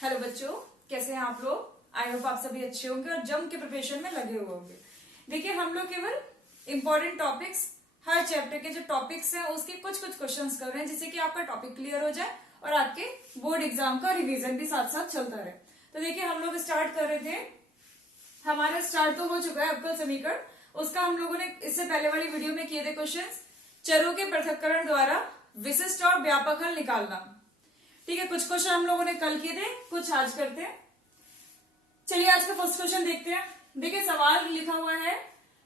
Hello बच्चों, कैसे हैं आप लोग। आई होप आप सभी अच्छे होंगे और जम के प्रिपरेशन में लगे हुए होंगे। देखिए, हम लोग केवल इंपॉर्टेंट टॉपिक्स, हर चैप्टर के जो टॉपिक्स हैं उसके कुछ कुछ क्वेश्चंस कर रहे हैं, जिससे कि आपका टॉपिक क्लियर हो जाए और आपके बोर्ड एग्जाम का रिवीजन भी साथ साथ चलता रहे। तो देखिए, हम लोग स्टार्ट कर रहे थे, हमारा स्टार्ट तो हो चुका है अवकल समीकरण। उसका हम लोगों ने इससे पहले वाली वीडियो में किए थे क्वेश्चन, चरों के पृथक्करण द्वारा विशिष्ट और व्यापक हल निकालना। ठीक है, कुछ क्वेश्चन हम लोगों ने कल किए थे, कुछ आज करते हैं। चलिए आज का फर्स्ट क्वेश्चन देखते हैं। देखिए, सवाल लिखा हुआ है,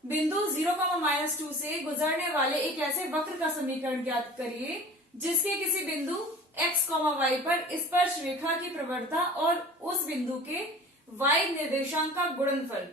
बिंदु 0,-2 से गुजरने वाले एक ऐसे वक्र का समीकरण ज्ञात करिए जिसके किसी बिंदु x, y पर स्पर्श रेखा की प्रवणता और उस बिंदु के y निर्देशांक का गुणनफल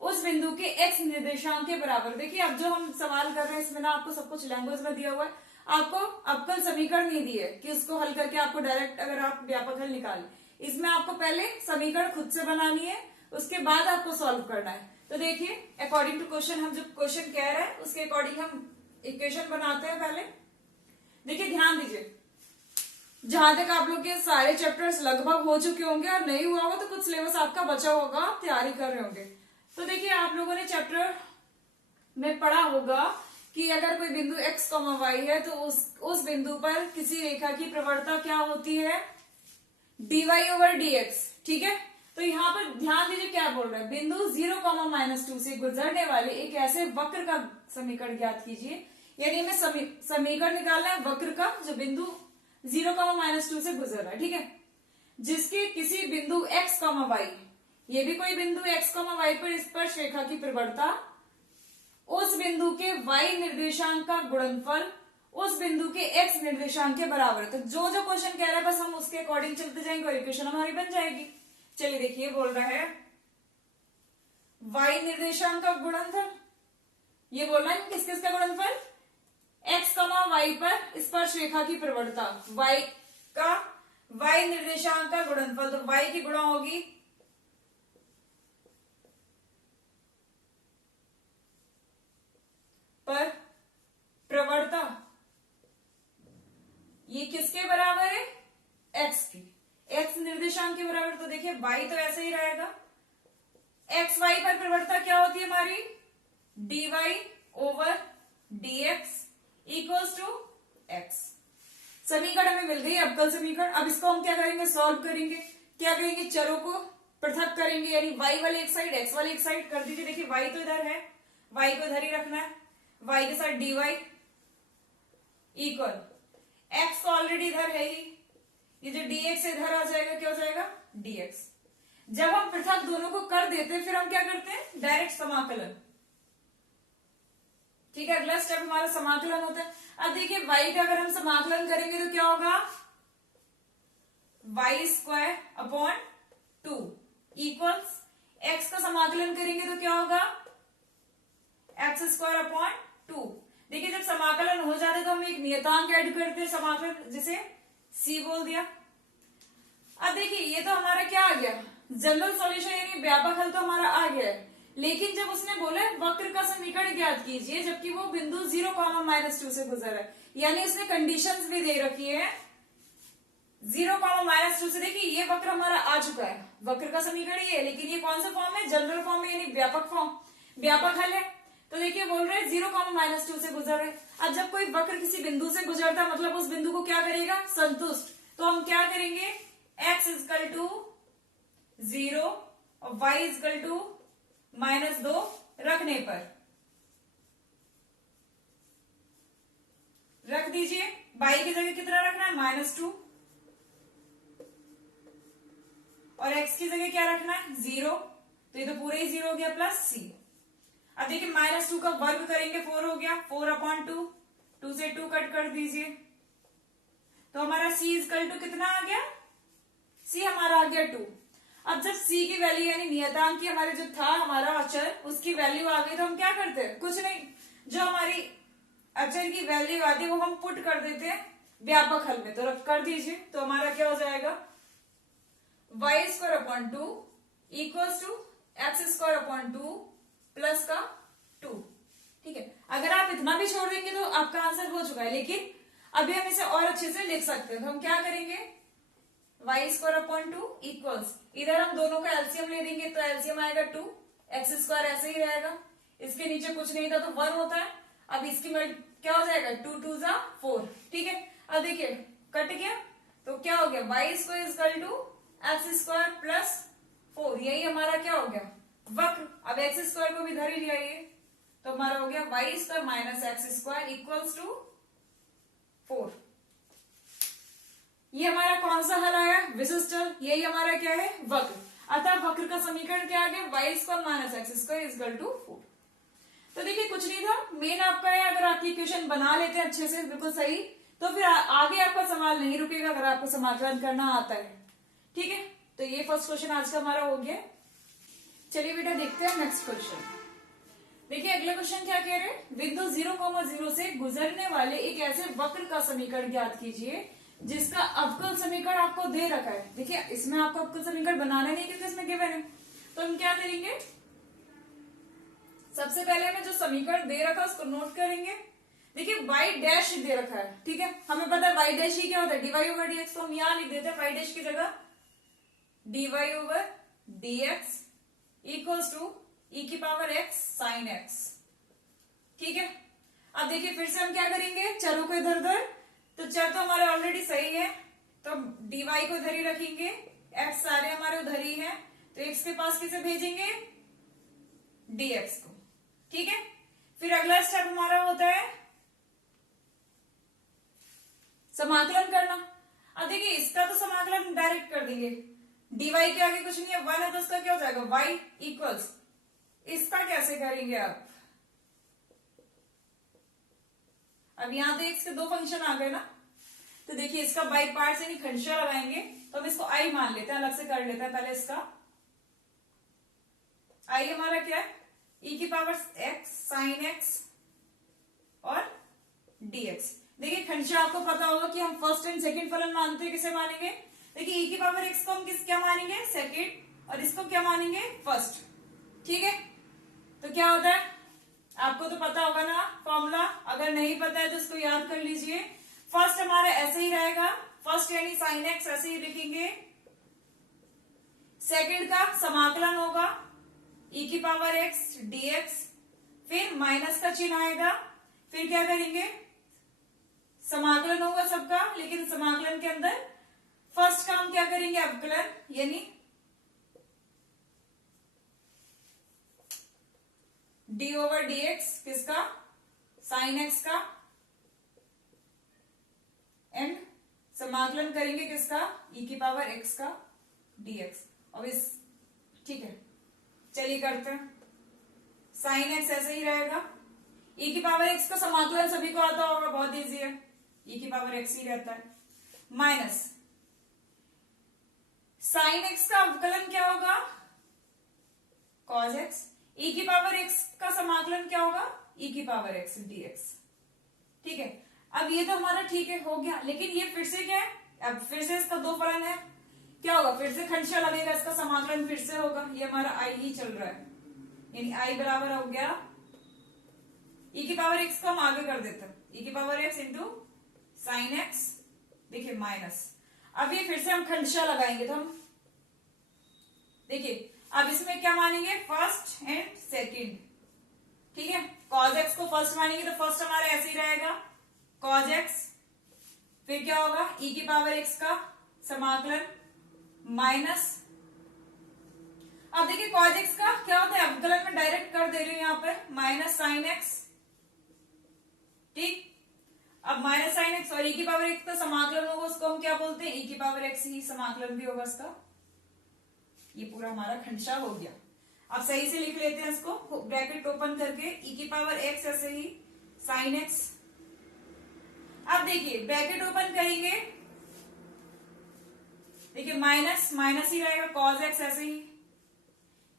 उस बिंदु के x निर्देशांक के बराबर। देखिए, अब जो हम सवाल कर रहे हैं इसमें ना आपको सब कुछ लैंग्वेज में दिया हुआ है, आपको अवकल समीकरण नहीं दिए कि उसको हल करके आपको डायरेक्ट अगर आप व्यापक हल निकालें। इसमें आपको पहले समीकरण खुद से बनानी है, उसके बाद आपको सॉल्व करना है। तो देखिए, अकॉर्डिंग टू क्वेश्चन, हम जो क्वेश्चन कह रहे हैं उसके अकॉर्डिंग हम इक्वेशन बनाते हैं पहले। देखिए, ध्यान दीजिए, जहां तक आप लोग के सारे चैप्टर्स लगभग हो चुके होंगे और नहीं हुआ होगा तो कुछ सिलेबस आपका बचा होगा, आप तैयारी कर रहे होंगे। तो देखिए, आप लोगों ने चैप्टर में पढ़ा होगा कि अगर कोई बिंदु x, y है तो उस बिंदु पर किसी रेखा की प्रवणता क्या होती है, dy/dx। ठीक है, तो यहाँ पर ध्यान दीजिए क्या बोल रहा है, बिंदु 0,-2 से गुजरने वाले एक ऐसे वक्र का समीकरण ज्ञात कीजिए। यानी हमें समीकरण निकालना है वक्र का जो बिंदु 0,-2 से गुजर रहा है। ठीक है, जिसके किसी बिंदु x, y, ये भी कोई बिंदु x, y पर स्पर्श रेखा की प्रवणता उस बिंदु के y निर्देशांक का गुणनफल उस बिंदु के x निर्देशांक के बराबर है। तो जो जो क्वेश्चन कह रहा है बस हम उसके अकॉर्डिंग चलते जाएंगे और इक्वेशन हमारी बन जाएगी। चलिए देखिए, बोल रहा है y निर्देशांक का गुणनफल, ये बोल रहा है किस किस का गुणनफल, x, y पर स्पर्श रेखा की प्रवणता y का y निर्देशांक का गुणनफल। तो y की गुणा होगी पर प्रवणता, ये किसके बराबर है, x की, x निर्देशांक के बराबर। तो देखिए y तो ऐसे ही रहेगा, x y पर प्रवणता क्या होती है हमारी, dy/dx इक्वल्स टू x। समीकरण हमें मिल गई अवकल समीकरण। अब इसको हम क्या करेंगे, सॉल्व करेंगे। क्या करेंगे, चरों को पृथक करेंगे, यानी y वाले एक साइड, x वाले एक साइड कर दीजिए। देखिए, y तो इधर है, y को इधर ही रखना है, y के साथ dy इक्वल x ऑलरेडी इधर है ही, ये जो dx इधर आ जाएगा, क्या हो जाएगा, dx। जब हम पृथक दोनों को कर देते हैं फिर हम क्या करते हैं, डायरेक्ट समाकलन। ठीक है, अगला स्टेप हमारा समाकलन होता है। अब देखिए, y का अगर हम समाकलन करेंगे तो क्या होगा, y² 2 इक्वल्स x का समाकलन करेंगे तो क्या होगा, x² 2। देखिए, जब समाकलन हो जाता है तो हम एक नियतांक ऐड करते हैं समाकलन, जिसे c बोल दिया। अब देखिए, ये तो हमारा क्या आ गया, जनरल सॉल्यूशन, यानी व्यापक हल तो हमारा आ गया है। लेकिन जब उसने बोला वक्र का समीकरण ज्ञात कीजिए, जबकि वो बिंदु 0,-2 से गुजर है, यानी उसने कंडीशंस भी दे रखी है 0,-2 से। देखिए, ये वक्र हमारा आ चुका है, वक्र का समीकरण ये है, लेकिन ये कौन सा फॉर्म है, जनरल फॉर्म है, यानी व्यापक फॉर्म, व्यापक हल है। तो देखिए, बोल रहे हैं 0,-2 से गुजर रहे। अब जब कोई वक्र किसी बिंदु से गुजरता मतलब उस बिंदु को क्या करेगा, संतुष्ट। तो हम क्या करेंगे, x = 0 और y = -2 रखने पर रख दीजिए, y की जगह कितना रखना है, -2, और x की जगह क्या रखना है, 0। तो ये तो पूरे ही 0 हो गया, प्लस c। अब देखिए, -2 का वर्ग करेंगे 4 हो गया, 4/2, 2 से 2 कट कर दीजिए, तो हमारा c = कितना आ गया, c हमारा आ गया 2। अब जब c की वैल्यू यानी नियतांक की हमारे जो था हमारा अचर, उसकी वैल्यू आ गई तो हम क्या करते हैं, कुछ नहीं, जो हमारी अचर की वैल्यू आती है वो हम पुट कर देते हैं व्यापक हल में। तो रख कर दीजिए, तो हमारा क्या हो जाएगा, y² 2 equals to x² 2 plus का 2। ठीक है, अगर आप इतना भी छोड़ देंगे तो आपका आंसर हो चुका है, लेकिन अभी हम इसे और अच्छे से लिख सकते हैं। तो हम क्या करेंगे, वाई स्क्वायर अपॉन 2 इक्वल्स, इधर हम दोनों का एलसीएम ले देंगे तो एलसीएम आएगा 2, एक्स स्क्वायर ऐसे ही रहेगा, इसके नीचे कुछ नहीं था तो 1 होता है। अब इसकी क्या हो जाएगा, 2 2 जा 4, ठीक है। अब देखिए कट गया तो क्या हो गया, Y square equal to X square plus 4, यही हमारा क्या हो गया, वक्र। अब एक्स स्क्वायर को भी धर ही लिया ये, तो हमारा हो गया Y square minus X square equals to 4। ये हमारा कौन सा हल आया, विशिष्ट हल, यही हमारा क्या है, वक्र। अतः वक्र का समीकरण क्या आ गया, Y square minus X square equal to 4। तो देखिए कुछ नहीं था, मेन आपका है, अगर आप इक्वेशन बना लेते हैं अच्छे से बिल्कुल सही, तो फिर आगे आपका सवाल नहीं रुकेगा अगर आपको समाकलन करना आता है, ठीक है। तो ये फर्स्ट क्वेश्चन आज का हमारा हो गया। चलिए बेटा देखते हैं नेक्स्ट क्वेश्चन। देखिए अगला क्वेश्चन क्या कह रहे हैं, बिंदु 0,0 से गुजरने वाले एक ऐसे वक्र का समीकरण ज्ञात कीजिए जिसका अवकल समीकरण आपको दे रखा है। देखिए इसमें आपको अवकल समीकरण बनाना नहीं क्योंकि इसमें गिवन है, तो हम क्या करेंगे, सबसे पहले हमें जो समीकरण दे रखा है उसको नोट करेंगे। देखिए y डैश दे रखा है, ठीक है, हमें पता है y डैश ही क्या होता है, dy ओवर dx, तो हम यहां लिख देते हैं y डैश की जगह dy over dx equals to e की पावर x साइन x, ठीक है। अब देखिए फिर से हम क्या करेंगे, चरों को इधर उधर, तो चर तो हमारे ऑलरेडी सही है, तो dy को इधर ही रखेंगे, x सारे हमारे उधर ही है, तो x के पास किसे भेजेंगे, dx को, ठीक है। फिर अगला स्टेप हमारा होता है समाकलन करना। अब देखिए इसका तो समाकलन डायरेक्ट कर देंगे, dy के आगे कुछ नहीं है, 1 है तो उसका क्या हो जाएगा, y इक्वल्स, इसका कैसे करेंगे आप, अब यहां तो x के दो फंक्शन आ गए ना, तो देखिए इसका बाई पार्ट से नहीं खंडशः लगाएंगे, तो हम इसको i मान लेते हैं, अलग से कर लेते हैं पहले इसका। i हमारा क्या है, e की पावर x साइन x और dx। देखिए खंडशः आपको पता होगा कि हम फर्स्ट एंड सेकंड फलन मानते हैं, किसे मानेंगे, देखिए e की पावर x को हम क्या मानेंगे, सेकंड, और इसको क्या मानेंगे, फर्स्ट, ठीक है। तो क्या होता है, आपको तो पता होगा ना फॉर्मूला, अगर नहीं पता है तो इसको याद कर लीजिए। फर्स्ट हमारा ऐसे ही रहेगा, फर्स्ट यानी साइन एक्स ऐसे ही लिखेंगे, सेकंड का समाकलन होगा e की पावर x dx, फिर माइनस का चिन्ह आएगा, फिर क्या करेंगे, समाकलन होगा सबका, लेकिन समाकलन के अंदर फर्स्ट का हम क्या करेंगे, अवकलन, यानी d ओवर dx, किसका, साइन x का, एंड समाकलन करेंगे किसका, e की पावर x का dx। अब इस, ठीक है, चलिए करते हैं, साइन x ऐसे ही रहेगा, e की पावर x का समाकलन सभी को आता होगा, बहुत इजी है, e की पावर x ही रहता है, माइनस साइन x का अवकलन क्या होगा, cos x, e की पावर x का समाकलन क्या होगा, e की पावर x dx, ठीक है। अब ये तो हमारा ठीक है हो गया, लेकिन ये फिर से क्या है, अब फिर से इसका दो फलन है, क्या होगा, फिर से खंडशः लगेगा, इसका समाकलन फिर से होगा, ये हमारा i ही चल रहा है, यानी i बराबर हो गया e की पावर x को हम आगे कर देते हैं, e की power x into sine x, देखिए माइनस, अब ये फिर से हम खंडशः लगाएंगे, तो हम देखिए अब इसमें क्या मानेंगे, फर्स्ट एंड सेकंड, ठीक है। cos x को फर्स्ट मानेंगे तो फर्स्ट हमारा ऐसे ही रहेगा cos x, फिर क्या होगा, e की पावर x का समाकलन माइनस, अब देखिए cos x का क्या होता है, अवकलन में डायरेक्ट कर दे रही हूं यहां पर, माइनस साइन x, ठीक। अब माइनस साइन x और e की पावर x का समाकलन होगा, उसको हम क्या बोलते हैं, e की पावर x ही समाकलन भी होगा इसका। ये पूरा हमारा खंडशः हो गया। अब सही से लिख लेते हैं इसको, ब्रैकेट ओपन करके, e की पावर x ऐसे ही साइन x, अब देखिए ब्रैकेट ओपन करेंगे, देखिए माइनस माइनस ही रहेगा, cos x ऐसे ही,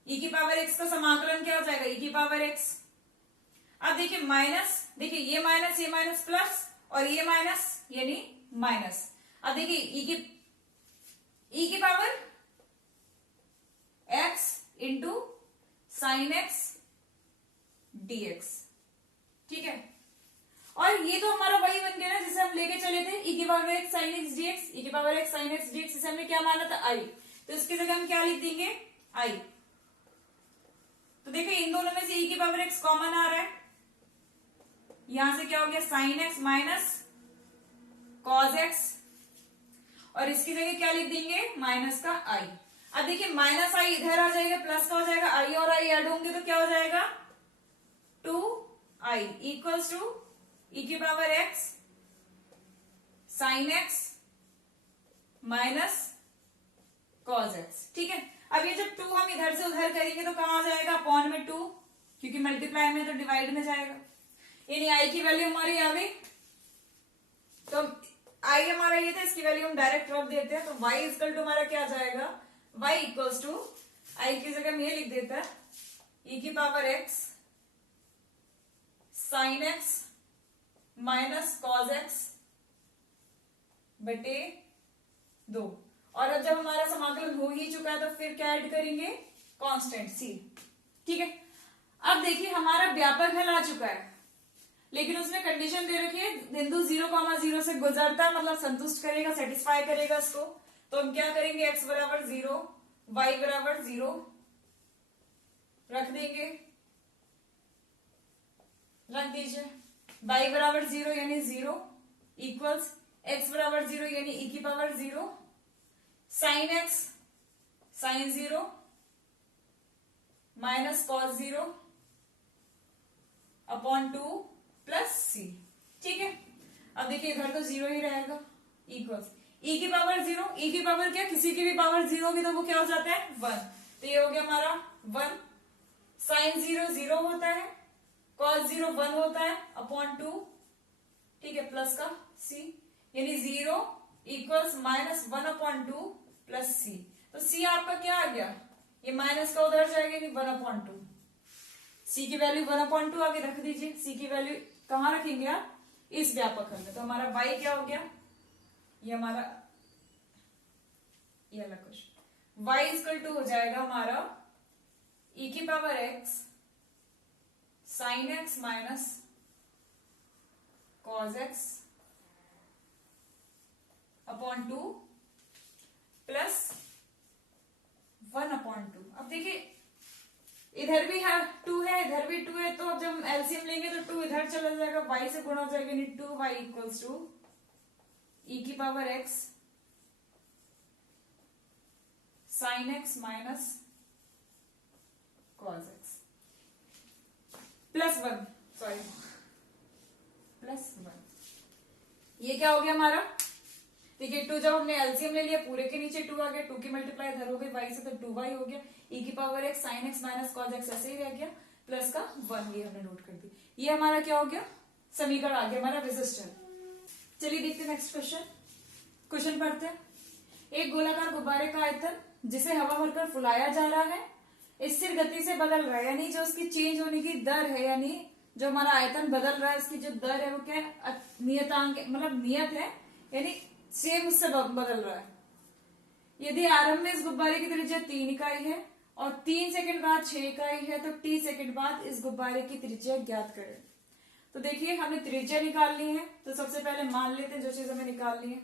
e की पावर x का समाकलन क्या हो जाएगा, e की पावर x, अब देखिए माइनस, देखिए ये माइनस प्लस, और ये माइनस यानी माइनस, अब देखिए e की power x into sine x dx, ठीक है। और ये तो हमारा वही बन गया ना जिसे हम लेके चले थे e की power x sine x d x, e की power x sine x d x, इसे हमने क्या माना था आई, तो इसकी जगह हम क्या लिख देंगे आई। तो देखिए इन दोनों में से e की पावर एक्स कॉमन आ रहा है, यहां से क्या हो गया sine x minus cos x, और इसकी जगह क्या लिख देंगे माइनस का आई। अब देखिए माइनस आई इधर आ जाएगा, प्लस का हो जाएगा, आई और आई ऐड होंगे तो क्या हो जाएगा 2i इक्वल्स टू e की power x sine x minus cos x। ठीक है, अब ये जब 2 हम इधर से उधर करेंगे तो कहां आ जाएगा अपॉन में 2, क्योंकि मल्टीप्लाई में तो डिवाइड में जाएगा, यानी i की वैल्यू हमारी आ गई। तो i हमारा ये था, इसकी वैल्यू हम डायरेक्ट रख देते हैं, तो y इक्वल टू हमारा क्या आ जाएगा y इक्वल्स टू आई की जगह हम ये लिख देता है e की power x sine x minus cos x बटे 2। और अब जब हमारा समाकलन हो ही चुका है तो फिर क्या ऐड करेंगे कांस्टेंट c। ठीक है, अब देखिए हमारा व्यापक हल आ चुका है, लेकिन उसमें कंडीशन दे रखी है बिंदु 0,0 से गुजरता है, मतलब संतुष्ट करेगा, सेटिस्फाई करेगा इसको। तो हम क्या करेंगे x बराबर 0 y बराबर 0 रख देंगे, रख दीजिए y बराबर 0 यानी 0 इक्वल्स x बराबर 0 यानी e की power 0 sine x sine 0 minus cos 0 upon 2 plus c। ठीक है, अब देखिए इधर तो 0 ही रहेगा इक्वल्स e की पावर 0, e की पावर क्या किसी की भी पावर 0 होगी तो वो क्या हो जाता है 1, तो ये हो गया हमारा 1 साइन 0 0 होता है, कॉस 0 1 होता है अपॉन 2, ठीक है प्लस का c, यानी 0 equals minus 1 upon 2 plus c। तो c आपका क्या आ गया, ये माइनस का उधर जाएगा यानी 1 अपॉन 2, c की वैल्यू 1 अपॉन 2 आगे रख दीजिए, c की वैल्यू कहां रखेंगे आप इस व्यापक हल में। तो हमारा y क्या हो गया, ये हमारा ये वाला क्वेश्चन y इक्वल टू हो जाएगा हमारा e की power x sine x minus cos x upon 2 plus 1 upon 2। अब देखिए इधर भी है 2 है, इधर भी 2 है, तो अब जब हम एलसीएम लेंगे तो 2 इधर चला जाएगा, y से गुणा हो जाएगा, यानी 2y इक्वल्स टू e की power x sine x minus cos x plus 1, sorry plus 1। ये क्या हो गया हमारा, देखिए 2 जब हमने एलसीएम ले लिया पूरे के नीचे 2 आ गया, 2 की मल्टीप्लाई इधर हो गई y से तो 2y हो गया, e की power x sine x minus cos x ऐसे ही रह गया, प्लस का 1 ये हमने नोट कर दी। ये हमारा क्या हो गया समीकरण आ गया हमारा रेजिस्टर। चलिए देखते हैं नेक्स्ट क्वेश्चन। क्वेश्चन पढ़ते हैं, एक गोलाकार गुब्बारे का आयतन जिसे हवा भरकर फुलाया जा रहा है स्थिर गति से बदल रहा है, यानी जो उसकी चेंज होने की दर है, यानी जो हमारा आयतन बदल रहा है उसकी जो दर है वो क्या है नियतांक, मतलब नियत है, यानी सेम उससे बदल रहा है। यदि आरंभ में इस गुब्बारे की त्रिज्या 3 इकाई है और 3 सेकंड बाद 6 इकाई है तो t सेकंड बाद इस गुब्बारे की त्रिज्या ज्ञात करें। तो देखिए हमने त्रिज्या निकाल ली है, तो सबसे पहले मान लेते हैं जो चीज हमें निकालनी है।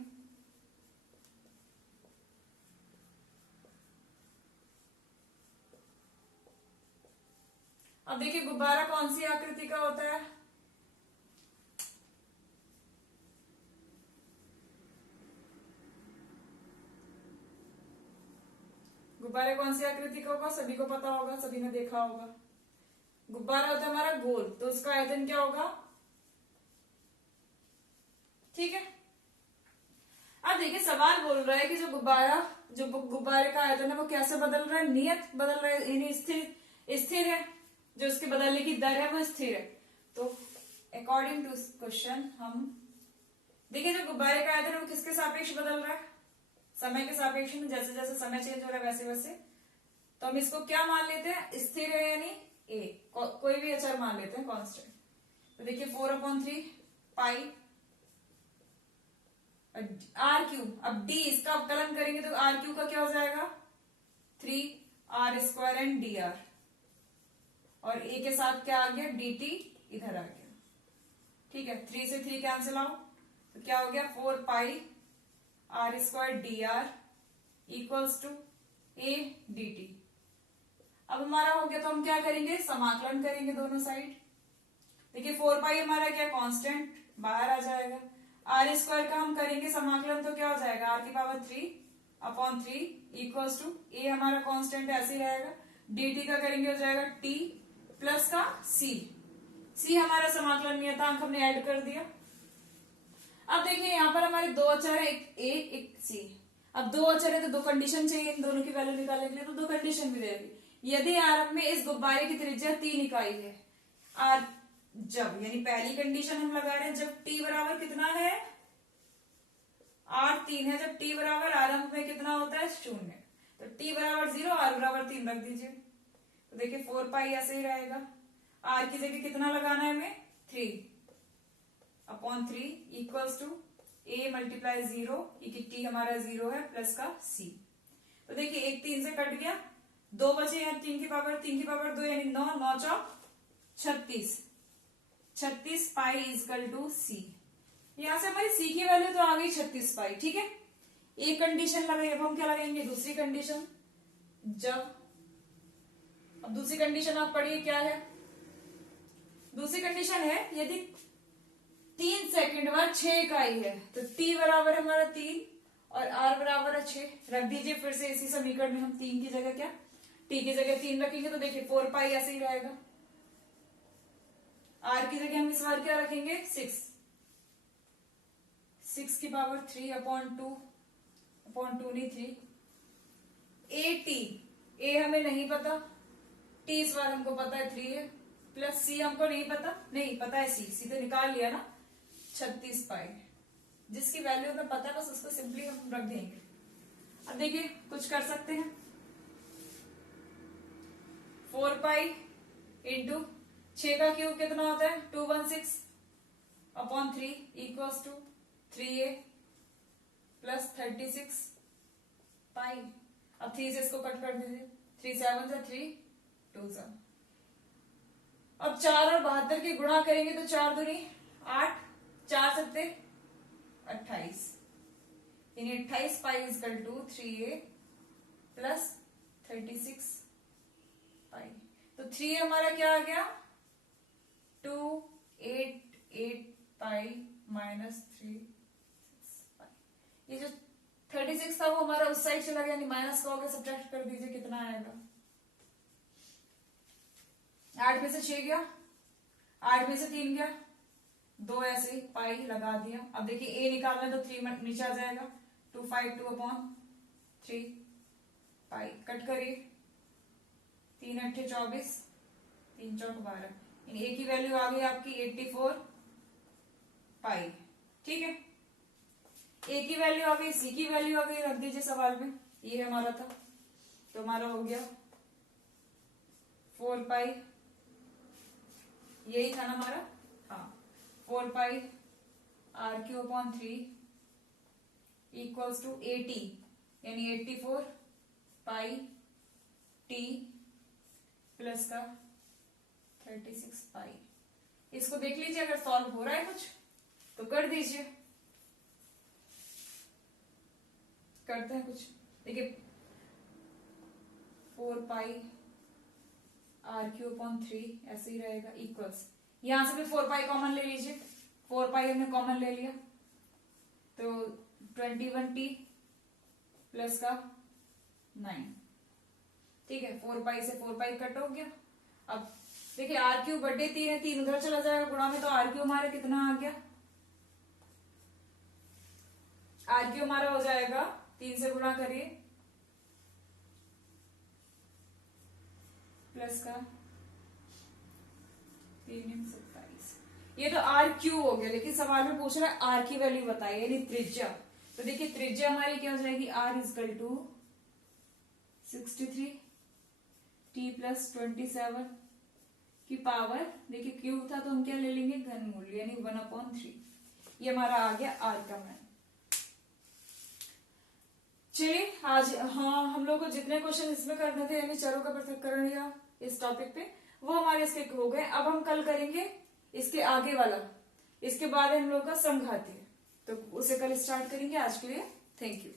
अब देखिए गुब्बारा कौन सी आकृति का होता है, गुब्बारे कौन सी आकृति का होगा, सभी को पता होगा, सभी ने देखा होगा। गुब्बारा होता है हमारा गोल, तो उसका आयतन क्या होगा, ठीक है। अब देखिए सवाल बोल रहा है कि जो गुब्बारे का आयतन है वो कैसे बदल रहा है, नियत बदल रहा है, यानी स्थिर है, जो उसके बदलने की दर है वो स्थिर है। तो अकॉर्डिंग टू क्वेश्चन हम देखिए जो गुब्बारे का आयतन है वो किसके सापेक्ष बदल रहा है, समय के सापेक्ष में, जैसे जैसे समय चेंज हो रहा है वैसे वैसे। तो हम इसको क्या मान लेते हैं, स्थिर है यानी a, कोई भी अचर मान लेते हैं कांस्टेंट। तो देखिए 4/3 पाई आर क्यूब, अब d इसका अवकलन करेंगे तो आर क्यूब का क्या हो जाएगा 3r² एंड dr, और a के साथ क्या आ गया dt इधर आ गया। ठीक है, 3 से 3 कैंसिल आउट, तो क्या हो गया 4 pi r square d r equals to a d t. अब हमारा हो गया, तो हम क्या करेंगे, समाकलन करेंगे दोनों साइड। देखिए 4 पाई हमारा क्या कांस्टेंट बाहर आ जाएगा, आर स्क्वायर का हम करेंगे समाकलन तो क्या हो जाएगा आर की पावर 3 अपॉन 3 इक्वल्स टू ए हमारा कांस्टेंट ऐसे ही रहेगा, डी टी का करेंगे हो जाएगा टी प्लस का सी, सी हमारा समाकलन नियतांक हमने ऐड कर दिया। अब देखिए यहाँ पर हमारे दो अचर है, एक ए एक सी। अब दो अचर है तो दो कंडीशन चाहिए इन दोनों की वैल्यू निकालने के लिए, तो दो कंडीशन भी देगी। यदि आर में इस गुब्बारे की त्रिज्या 3 इकाई है, आर जब यानी पहली कंडीशन हम लगा रहे हैं जब टी बराबर कितना है आर 3 है, जब टी बराबर आरंभ में कितना होता है 0, तो टी बराबर 0 आर बराबर 3 रख दीजिए। तो देखिए 4 पाई ऐसे ही रहेगा, आर की जगह कितना लगाना है हमें 3 upon 3 equals to A multiply 0, T हमारा 0 है प्लस का सी। तो देखिए 1 3 से कट गया, 2 बचे हैं 3 की पावर 2 यानी 9, 9 चौक 36, 36 पाई इजकल टू सी। यहां से हमारी सी की वैल्यू तो आ गई 36 पाई। ठीक है, एक कंडीशन लगाई, अब हम क्या लगाएंगे दूसरी कंडीशन। जब अब दूसरी कंडीशन आप पढ़िए क्या है, दूसरी कंडीशन है यदि 3 सेकंड बाद 6 इकाई है, तो टी बराबर है हमारा 3 और आर बराबर है 6। रख दीजिए फिर से इसी समीकरण में हम 3 की जगह क्या टी की जगह 3 रखेंगे, तो देखिए 4 पाई ऐसे ही रहेगा। आर की जगह हम इस बार क्या रखेंगे 6 की पावर 3 अपॉन 2 नहीं 3। ए टी, ए हमें नहीं पता, टी इस बार हमको पता है 3 है, प्लस सी हमको नहीं पता है सी तो निकाल लिया ना 36 पाई। जिसकी वैल्यू हमें पता है बस उसको सिंपली हम रख देंगे। अब देखिए कुछ कर सकते हैं, 4 पाई इंटू 6 का क्यूब कितना होता है 216 upon 3 equals to 3a plus 36 pi. अब 3 से इसको कट कर दीजिए, 3 7 से 3 2 से। अब 4 और 72 की गुणा करेंगे तो 4 दूनी 8, 4 सत्ते 28, यानी 28 पाई इजकल टू 3a प्लस 36 पाई। तो 3 हमारा क्या आ गया 288 पाई माइनस 3 पाई। ये जो 36 था वो हमारा उस साइड चला गया, यानी माइनस का हो गया, सब्ट्रैक्ट कर दीजिए कितना आएगा। 8 में से 6 गया, 8 में से 3 गया, 2 ऐसे ही पाई लगा दिया। अब देखिए ए निकालना है तो 3 नीचे आ जाएगा, 252 अपॉन 3 पाई। कट करिए, 3 8 24, 3 चौक 12, ए की वैल्यू आ गई आपकी 84 पाई। ठीक है, ए की वैल्यू आ गई, सी की वैल्यू आ गई, रख दीजिए सवाल में, ये हमारा था। तो हमारा हो गया 4 पाई, यही था ना हमारा, हाँ 4 pi r cube upon 3 equals to 80, यानी 84 पाई टी प्लस का 36 पाई। इसको देख लीजिए, अगर सॉल्व हो रहा है कुछ तो कर दीजिए। करते हैं कुछ, देखिए 4 पाई आर क्यू अपॉन 3 ऐसे ही रहेगा इक्वल्स, यहां से भी 4 पाई कॉमन ले लीजिए, 4 पाई हमने कॉमन ले लिया तो 21 टी प्लस का 9। ठीक है, 4 पाई से 4 पाई कट हो गया। अब देखिए आर क्यू बर्थडे 3 है, 3 उधर चला जाएगा गुणा में, तो आर क्यू हमारा कितना आ गया, आर क्यू हमारा हो जाएगा 3 से गुणा करिए प्लस का 3 27। ये तो आर क्यू हो गया, लेकिन सवाल में पूछ रहा है आर की वैल्यू बताइए, यानी त्रिज्या। तो देखिए त्रिज्या हमारी क्या हो जाएगी, R equal to 63 T plus 27 की पावर, देखिए क्यू था तो हम क्या ले लेंगे घनमूल, यानी 1/3। ये हमारा आ गया आर का मान। चलिए आज हाँ हम लोग को जितने क्वेश्चन इसमें करने थे, यानी चरों का पृथक्करण या इस टॉपिक पे, वो हमारे इसके हो गए। अब हम कल करेंगे इसके आगे वाला, इसके बाद हम लोग का संघाती है, तो उसे कल स्टार्ट करेंगे। आज के लिए थैंक यू।